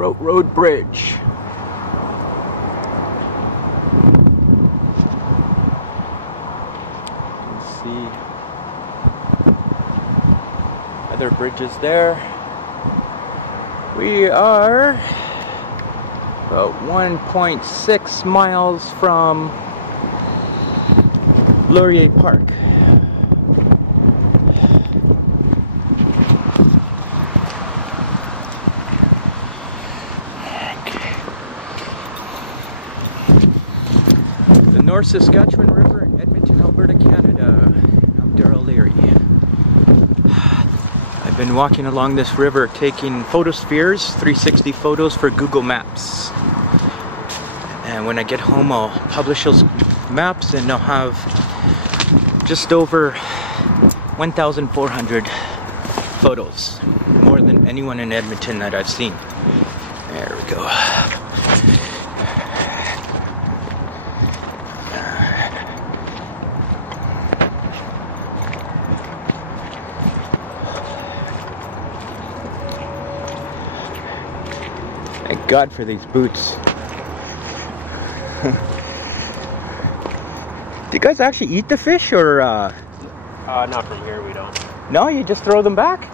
Groat Road Bridge. Let's see other bridges there. We are about 1.6 miles from Laurier Park. The North Saskatchewan River in Edmonton, Alberta, Canada. I'm Daryl Leary. I've been walking along this river taking photospheres, 360 photos for Google Maps. And when I get home, I'll publish those maps and I'll have just over 1,400 photos. More than anyone in Edmonton that I've seen. There we go. Thank God for these boots. Do you guys actually eat the fish, or not from here, we don't. No, you just throw them back?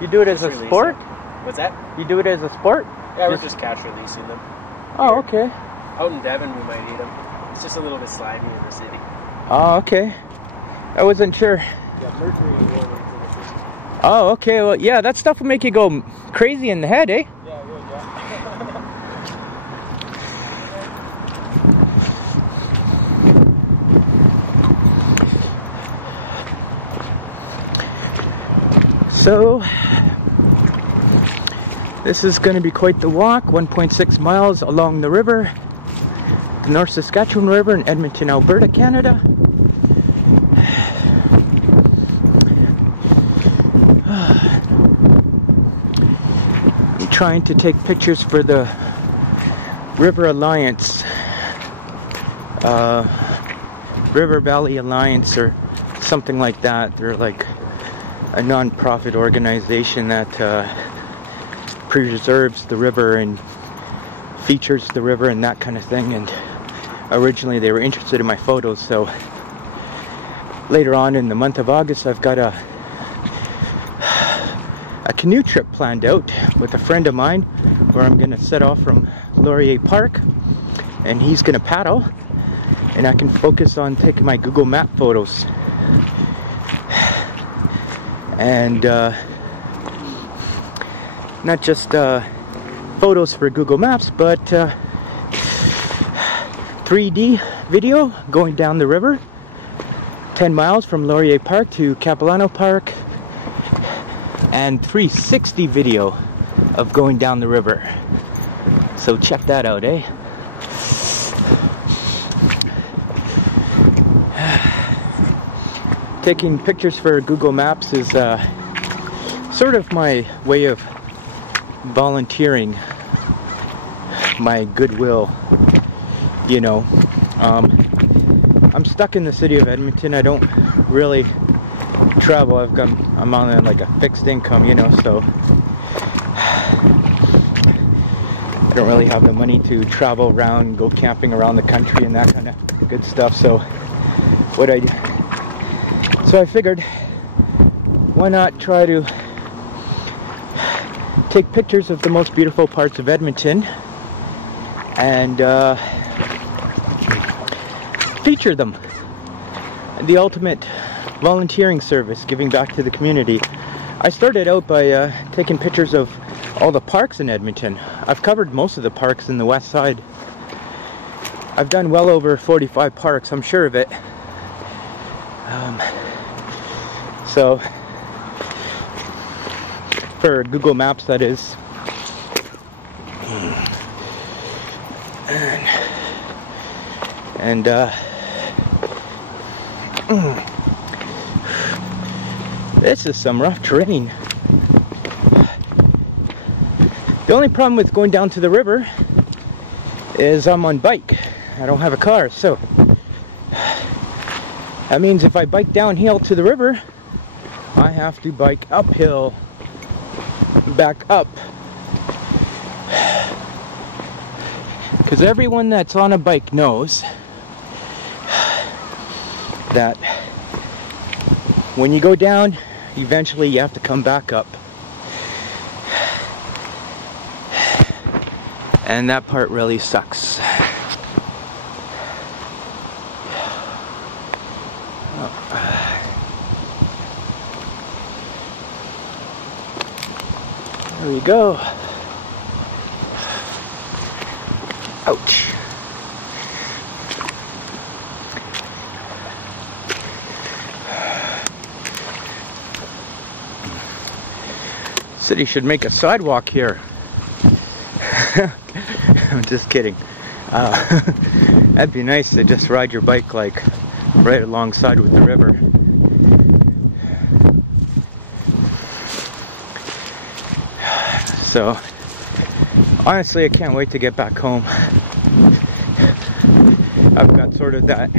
You do it as a sport? What's that? You do it as a sport? Yeah, we're just catch releasing them. Oh, okay. Out in Devon, we might eat them. It's just a little bit slimy in the city. Oh, okay. I wasn't sure. Yeah, mercury in the fish. Oh, okay. Well, yeah, that stuff will make you go crazy in the head, eh? Yeah, it would, yeah. So, this is going to be quite the walk, 1.6 miles along the river, the North Saskatchewan River in Edmonton, Alberta, Canada. I'm trying to take pictures for the River Alliance, River Valley Alliance or something like that. They're like a non-profit organization that preserves the river and features the river and that kind of thing. And originally they were interested in my photos, so later on in the month of August I've got a canoe trip planned out with a friend of mine where I'm gonna set off from Laurier Park and he's gonna paddle and I can focus on taking my Google Map photos. And not just photos for Google Maps, but 3D video going down the river, 10 miles from Laurier Park to Capilano Park, and 360 video of going down the river. So check that out, eh? Taking pictures for Google Maps is sort of my way of volunteering my goodwill, you know. I'm stuck in the city of Edmonton. I don't really travel. I'm on like a fixed income, you know, so I don't really have the money to travel around, go camping around the country and that kind of good stuff. So So I figured, why not try to take pictures of the most beautiful parts of Edmonton and feature them. The ultimate volunteering service, giving back to the community. I started out by taking pictures of all the parks in Edmonton. I've covered most of the parks in the west side. I've done well over 45 parks, I'm sure of it. So, for Google Maps, that is. And this is some rough terrain. The only problem with going down to the river is I'm on bike. I don't have a car, so that means if I bike downhill to the river, I have to bike uphill, back up. Because everyone that's on a bike knows that when you go down, eventually you have to come back up. And that part really sucks. There we go. Ouch. City should make a sidewalk here. I'm just kidding. That'd be nice to just ride your bike like right alongside with the river. So honestly, I can't wait to get back home. I've got sort of that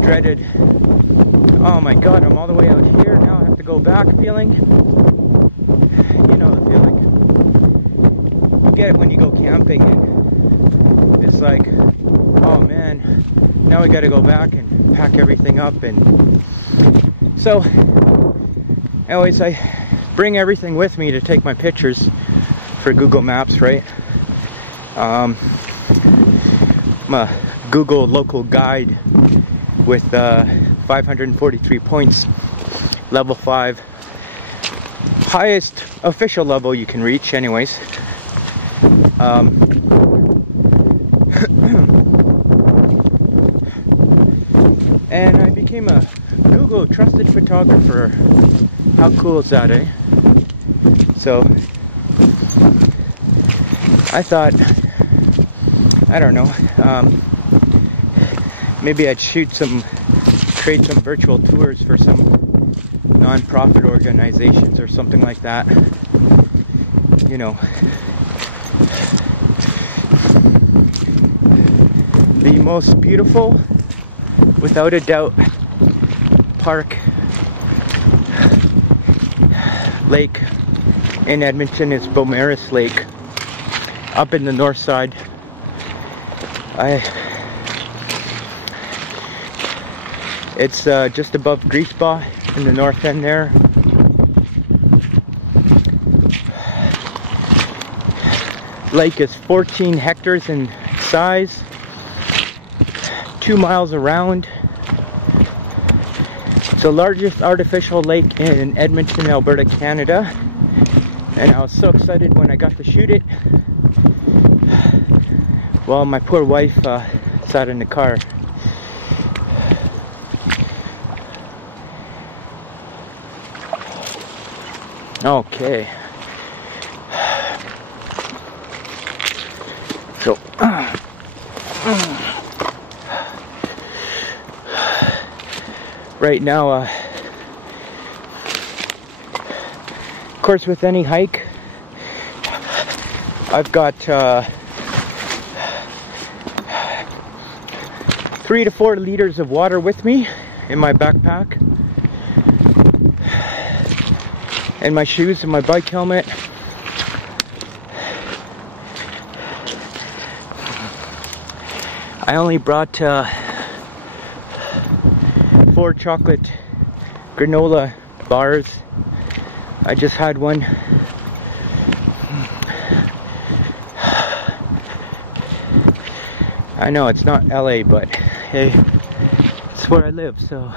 dreaded, oh my god, I'm all the way out here, now I have to go back feeling. You know the feeling. You get it when you go camping and it's like, oh man, now we gotta go back and pack everything up. And so anyways, I bring everything with me to take my pictures for Google Maps, right? I'm a Google local guide with 543 points, level 5, highest official level you can reach anyways. And I became a Google trusted photographer. How cool is that, eh? So I thought, I don't know, maybe I'd create some virtual tours for some non-profit organizations or something like that. You know, the most beautiful, without a doubt, lake in Edmonton is Beaumaris Lake, up in the north side. It's just above Griesbach in the north end there. Lake is 14 hectares in size, 2 miles around. It's the largest artificial lake in Edmonton, Alberta, Canada. And I was so excited when I got to shoot it. Well, my poor wife sat in the car. Okay. So right now, of course, with any hike, I've got 3 to 4 liters of water with me in my backpack, and my shoes and my bike helmet. I only brought 4 chocolate granola bars. I just had one. I know it's not LA, but hey, it's where I live, so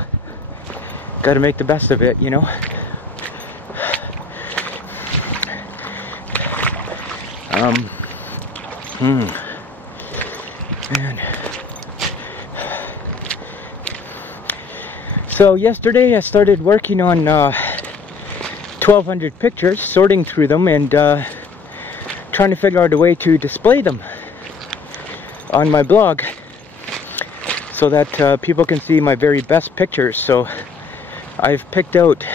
gotta make the best of it, you know. Man. So yesterday I started working on 1,200 pictures, sorting through them and trying to figure out a way to display them on my blog so that people can see my very best pictures. So I've picked out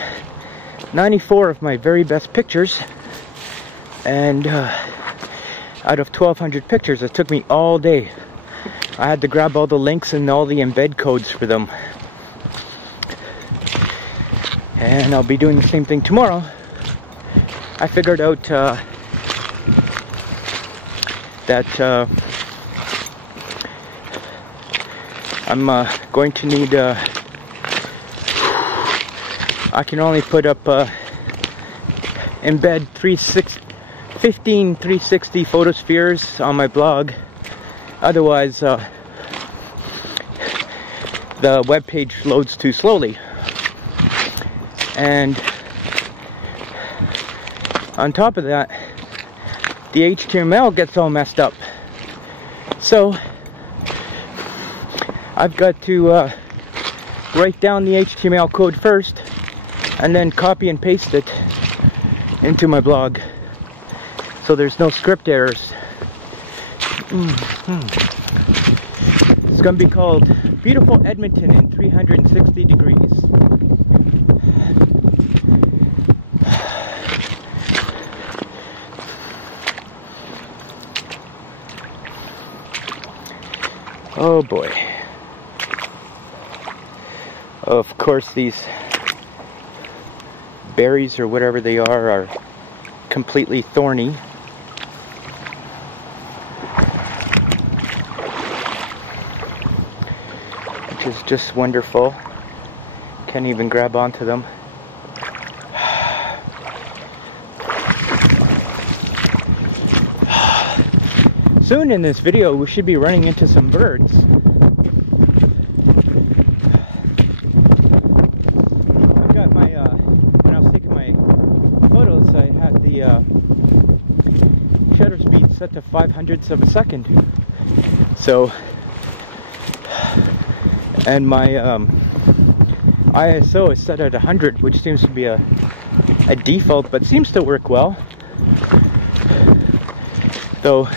94 of my very best pictures, and out of 1,200 pictures, it took me all day. I had to grab all the links and all the embed codes for them. And I'll be doing the same thing tomorrow. I figured out that I'm going to need, I can only put up, embed 15 360 photospheres on my blog. Otherwise, the web page loads too slowly. And on top of that, the HTML gets all messed up. So I've got to write down the HTML code first and then copy and paste it into my blog so there's no script errors. It's going to be called Beautiful Edmonton in 360 degrees. Oh boy. Of course, these berries or whatever they are completely thorny. Which is just wonderful. Can't even grab onto them. Soon in this video, we should be running into some birds. I've got my, when I was taking my photos, I had the shutter speed set to 0.05 of a second. So, and my ISO is set at 100, which seems to be a default, but seems to work well. Though,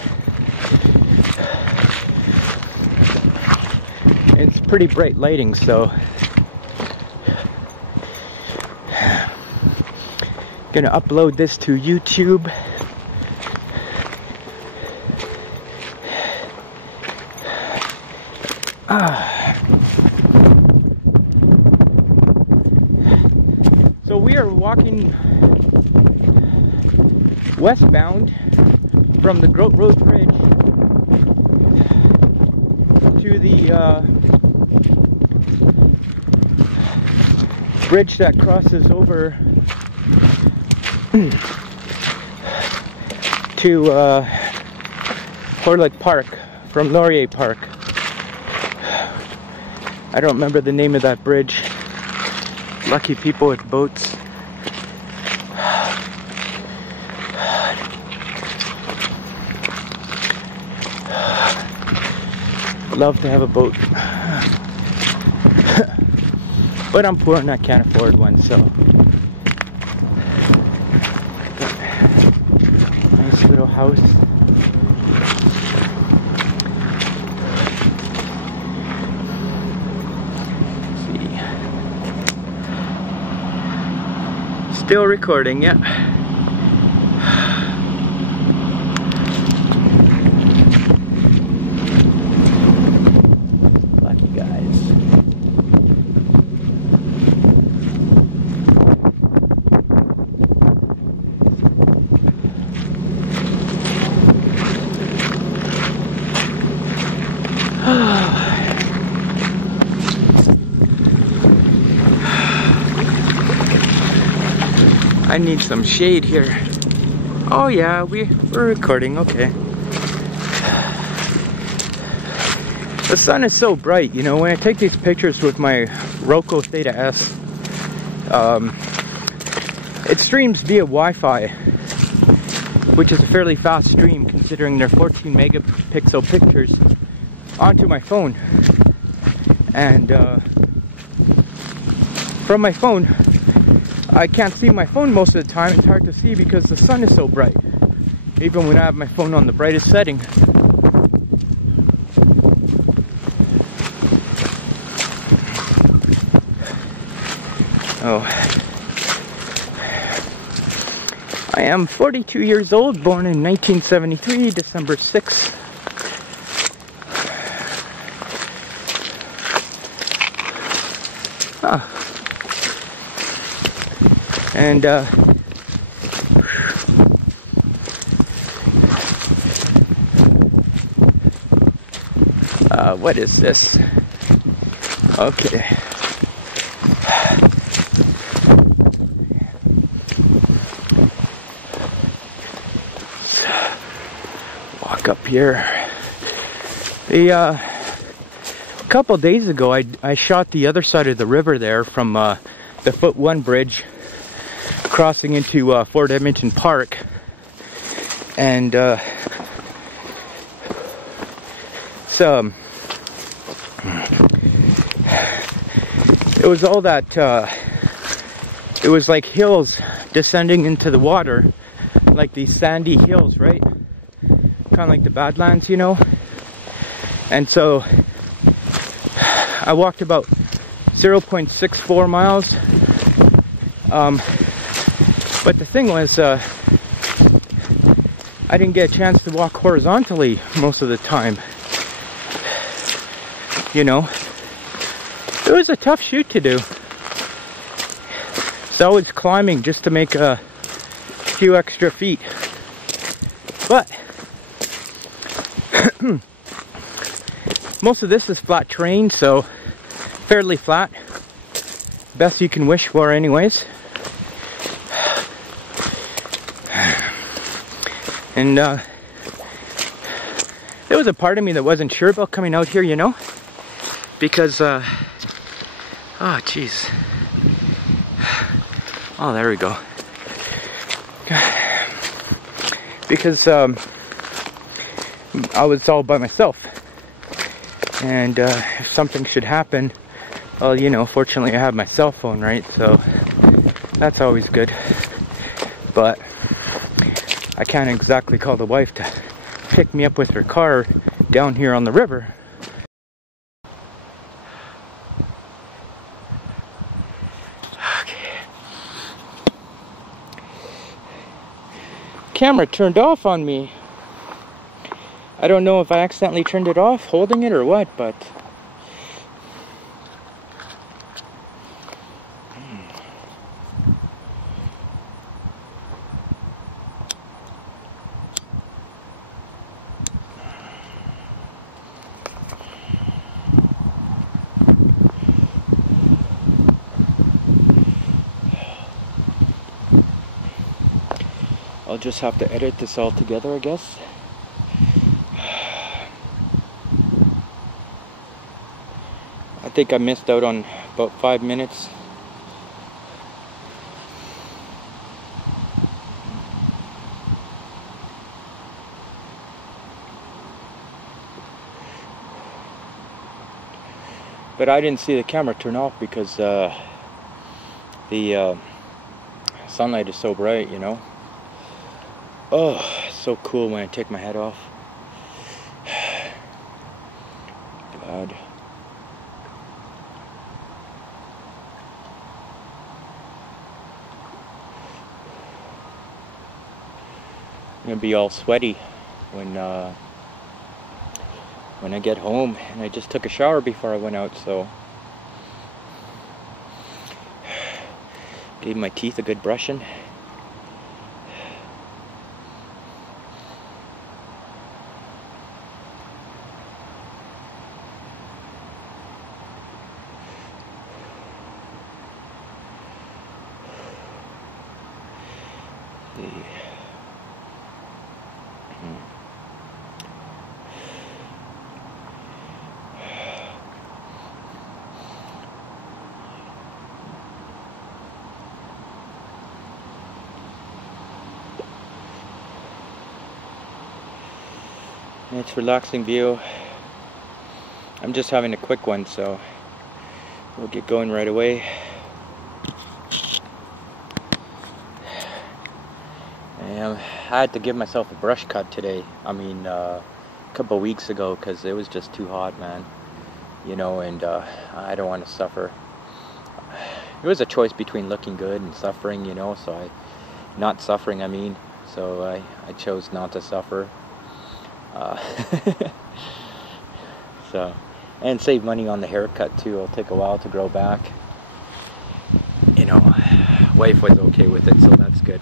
it's pretty bright lighting, so gonna upload this to YouTube. So we are walking westbound from the Groat Road bridge to the bridge that crosses over to Hawrelak Park from Laurier Park. I don't remember the name of that bridge. Lucky people with boats. Love to have a boat. But I'm poor and I can't afford one, so. Nice little house. Let's see. Still recording, yeah. I need some shade here. Oh yeah, we're recording, okay. The sun is so bright, you know, when I take these pictures with my Roku Theta S, it streams via Wi-Fi, which is a fairly fast stream considering they're 14 megapixel pictures, onto my phone. And from my phone, I can't see my phone most of the time. It's hard to see because the sun is so bright, even when I have my phone on the brightest setting. Oh, I am 42 years old, born in 1973, December 6th. And what is this? Okay. Walk up here. A couple days ago, I shot the other side of the river there from the Foot 1 bridge, crossing into Fort Edmonton Park, and so it was all that. It was like hills descending into the water, like these sandy hills, right? Kind of like the Badlands, you know. And so I walked about 0.64 miles. But the thing was, I didn't get a chance to walk horizontally most of the time. You know, it was a tough shoot to do. So I was climbing just to make a few extra feet. But most of this is flat terrain, so fairly flat. Best you can wish for anyways. And there was a part of me that wasn't sure about coming out here, you know, because oh jeez, oh there we go, because I was all by myself, and if something should happen, well, you know, fortunately I have my cell phone, right, so that's always good. But I can't exactly call the wife to pick me up with her car down here on the river. Okay. Camera turned off on me. I don't know if I accidentally turned it off holding it or what, but I'll just have to edit this all together, I guess. I think I missed out on about 5 minutes. But I didn't see the camera turn off because the sunlight is so bright, you know. Oh, so cool when I take my head off. God. I'm gonna be all sweaty when I get home, and I just took a shower before I went out, so gave my teeth a good brushing. It's a relaxing view. I'm just having a quick one, so we'll get going right away. And I had to give myself a brush cut today. I mean, a couple of weeks ago, because it was just too hot, man. You know, and I don't want to suffer. It was a choice between looking good and suffering, you know, so not suffering, I mean. So I chose not to suffer. So, and save money on the haircut too. It'll take a while to grow back. You know, wife was okay with it, so that's good.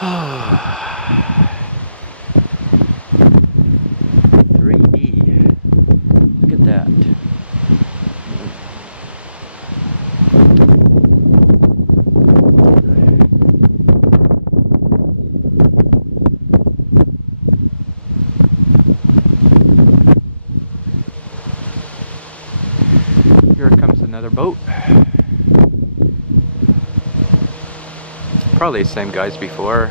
$3D. Look at that. Here comes another boat. Probably the same guys before.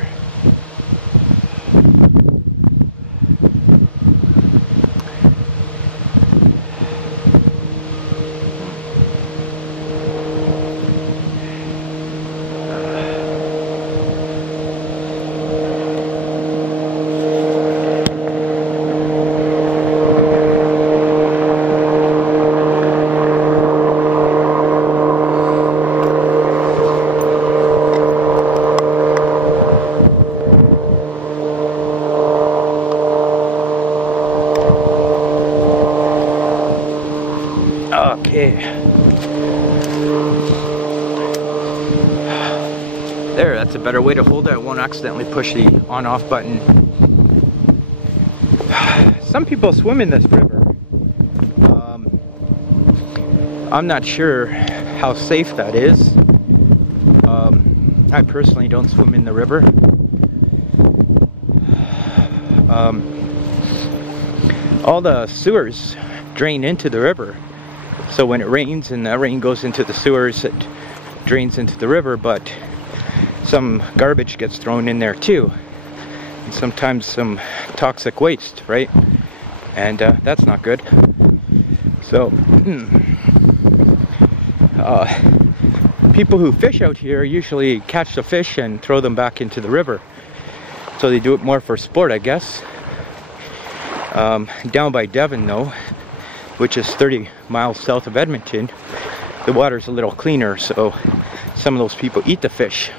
Okay. There, that's a better way to hold it. I won't accidentally push the on-off button. Some people swim in this river. I'm not sure how safe that is. I personally don't swim in the river. All the sewers drain into the river. So when it rains and the rain goes into the sewers, it drains into the river, but some garbage gets thrown in there too. And sometimes some toxic waste, right? And that's not good. So, people who fish out here usually catch the fish and throw them back into the river. So they do it more for sport, I guess. Down by Devon though, which is 30 miles south of Edmonton, the water's a little cleaner, so some of those people eat the fish.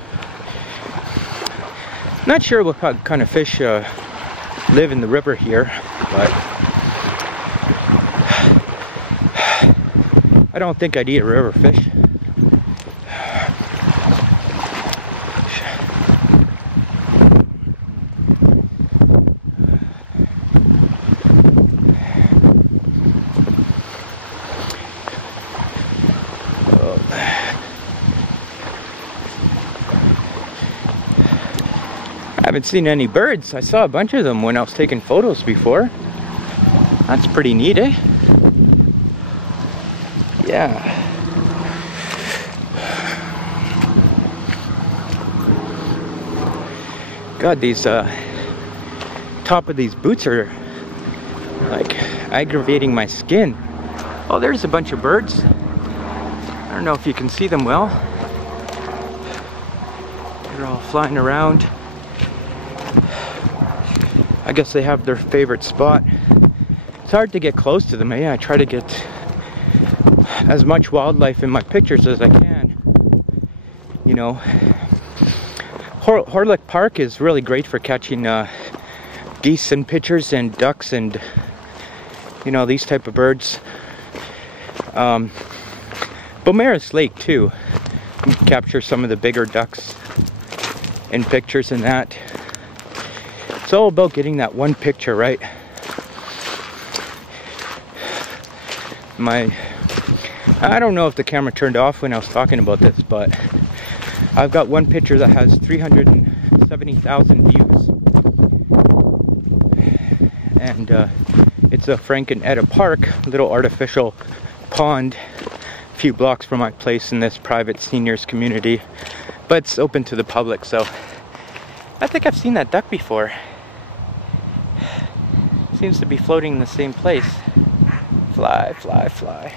Not sure what kind of fish live in the river here, but I don't think I'd eat a river fish. I haven't seen any birds. I saw a bunch of them when I was taking photos before. That's pretty neat, eh? Yeah. God, these top of these boots are like aggravating my skin. Oh, there's a bunch of birds. I don't know if you can see them well. They're all flying around. I guess they have their favorite spot. It's hard to get close to them. I try to get as much wildlife in my pictures as I can. You know, Hawrelak Park is really great for catching geese in pictures and ducks and, you know, these type of birds. Beaumaris Lake too. You can capture some of the bigger ducks in pictures and that. It's all about getting that one picture right. I don't know if the camera turned off when I was talking about this, but I've got one picture that has 370,000 views. And it's a Frank and Etta Park, little artificial pond a few blocks from my place in this private seniors community. But it's open to the public, so I think I've seen that duck before. Seems to be floating in the same place. Fly, fly, fly.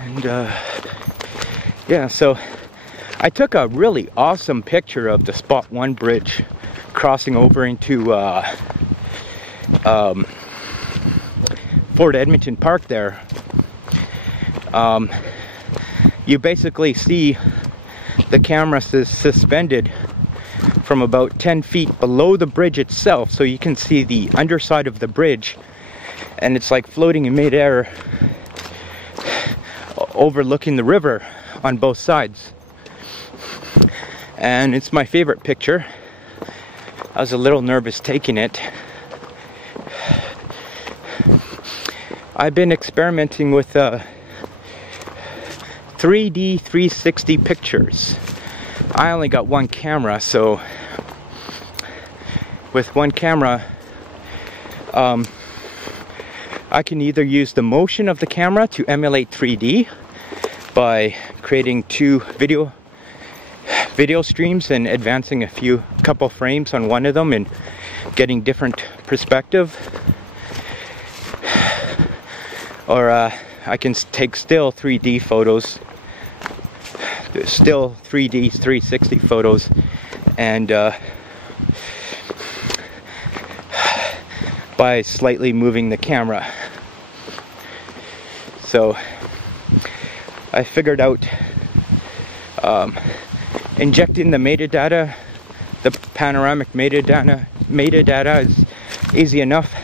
And yeah, so I took a really awesome picture of the Spot 1 bridge crossing over into Fort Edmonton Park there. You basically see the camera suspended from about 10 feet below the bridge itself, so you can see the underside of the bridge and it's like floating in midair, overlooking the river on both sides. And it's my favorite picture. I was a little nervous taking it. I've been experimenting with 3D 360 pictures. I only got one camera, so with one camera I can either use the motion of the camera to emulate 3D by creating two video streams and advancing a couple frames on one of them and getting different perspective, or I can take still 3D photos, still 3D 360 photos, and by slightly moving the camera. So I figured out injecting the metadata, the panoramic metadata is easy enough,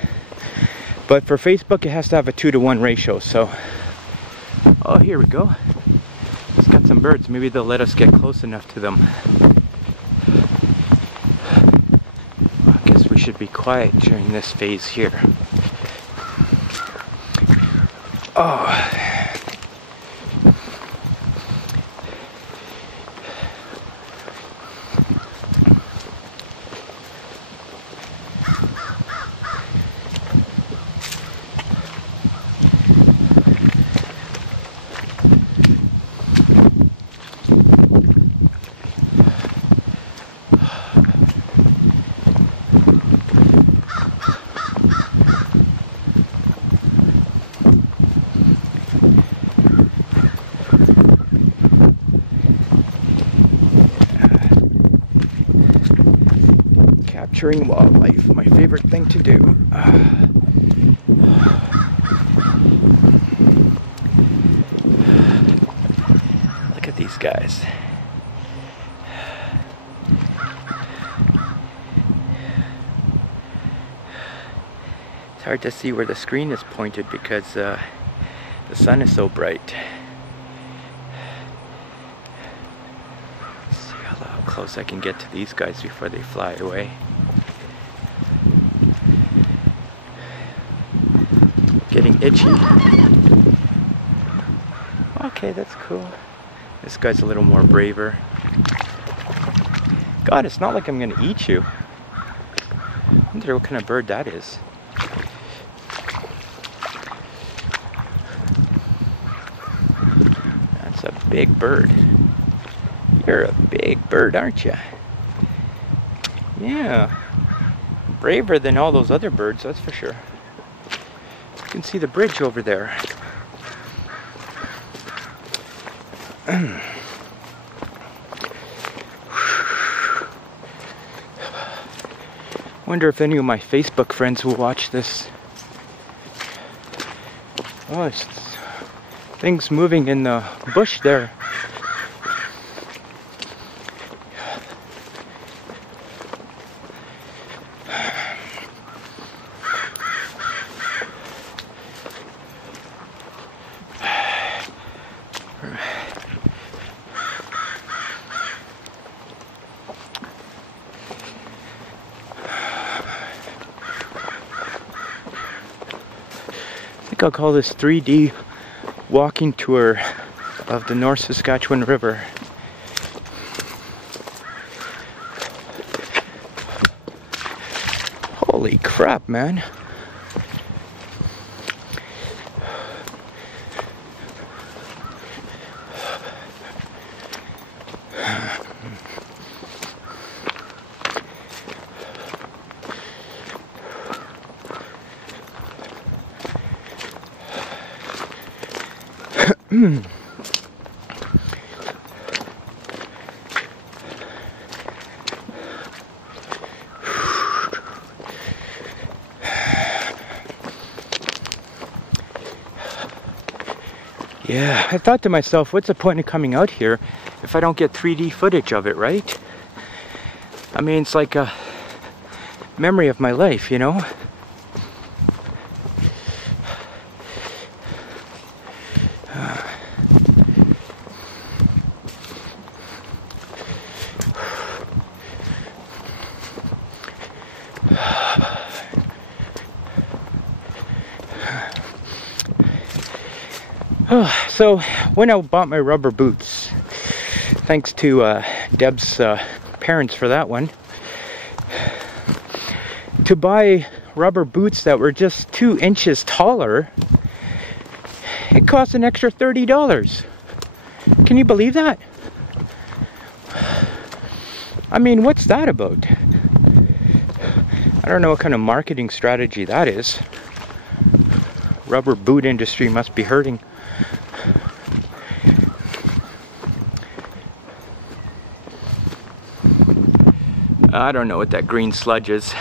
but for Facebook it has to have a 2-to-1 ratio. So, oh, here we go. It's got some birds. Maybe they'll let us get close enough to them. I guess we should be quiet during this phase here. Oh. Capturing wildlife, my favorite thing to do. Look at these guys. It's hard to see where the screen is pointed because the sun is so bright. Let's see how close I can get to these guys before they fly away. Getting itchy. Okay, that's cool. This guy's a little more braver. God, it's not like I'm gonna eat you. I wonder what kind of bird that is. That's a big bird. You're a big bird, aren't you? Yeah. Braver than all those other birds, that's for sure. You can see the bridge over there. Wonder if any of my Facebook friends will watch this. Oh, it's things moving in the bush there. I'll call this 3D walking tour of the North Saskatchewan River. Holy crap, man. Yeah, I thought to myself, what's the point of coming out here if I don't get 3D footage of it, right? I mean, it's like a memory of my life, you know? So when I bought my rubber boots, thanks to Deb's parents for that one, to buy rubber boots that were just 2 inches taller, it cost an extra $30. Can you believe that? I mean, what's that about? I don't know what kind of marketing strategy that is. Rubber boot industry must be hurting. I don't know what that green sludge is.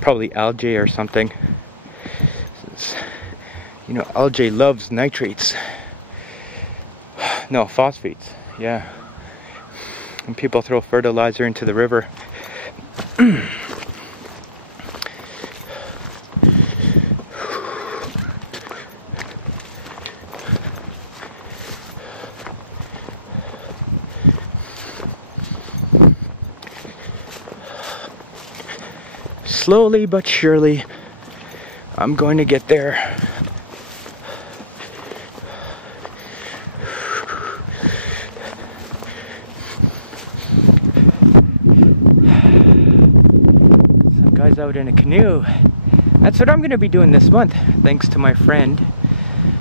Probably algae or something. You know, algae loves nitrates. No, phosphates. Yeah. When people throw fertilizer into the river. Slowly but surely, I'm going to get there. Some guys out in a canoe. That's what I'm going to be doing this month, thanks to my friend,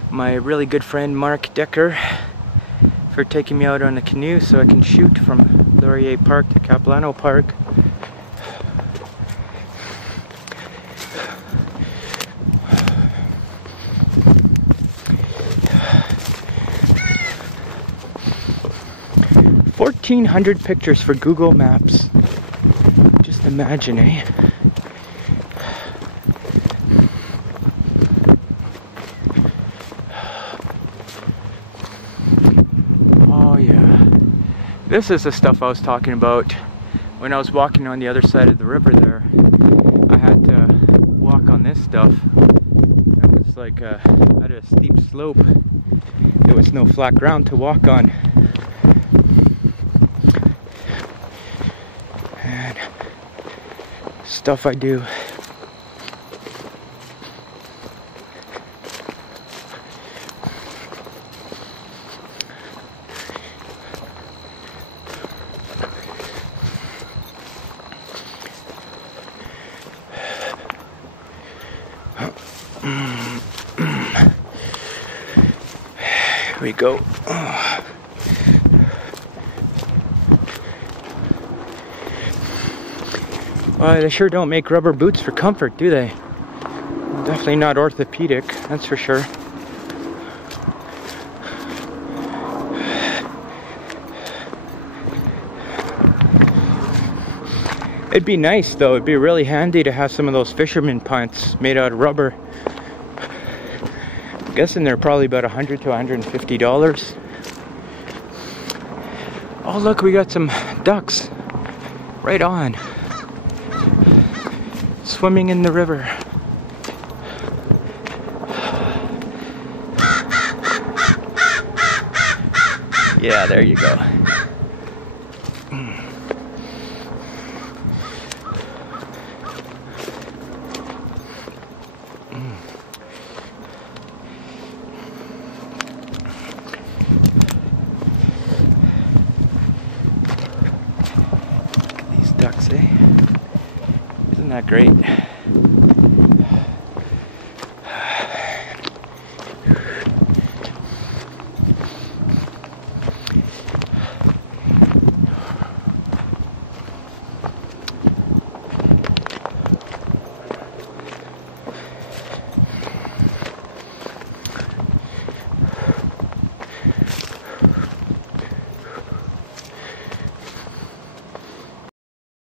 my really good friend Mark Decker, for taking me out on a canoe so I can shoot from Laurier Park to Capilano Park. $1,400 pictures for Google Maps. Just imagine, eh? Oh yeah. This is the stuff I was talking about when I was walking on the other side of the river there. I had to walk on this stuff. It was like at a steep slope. There was no flat ground to walk on. And stuff I do. Here we go. Well, they sure don't make rubber boots for comfort, do they? Definitely not orthopedic, that's for sure. It'd be nice though, it'd be really handy to have some of those fisherman pants made out of rubber. I'm guessing they're probably about $100 to $150. Oh look, we got some ducks. Right on. Swimming in the river. Yeah, there you go. Look at these ducks, eh? Isn't that great?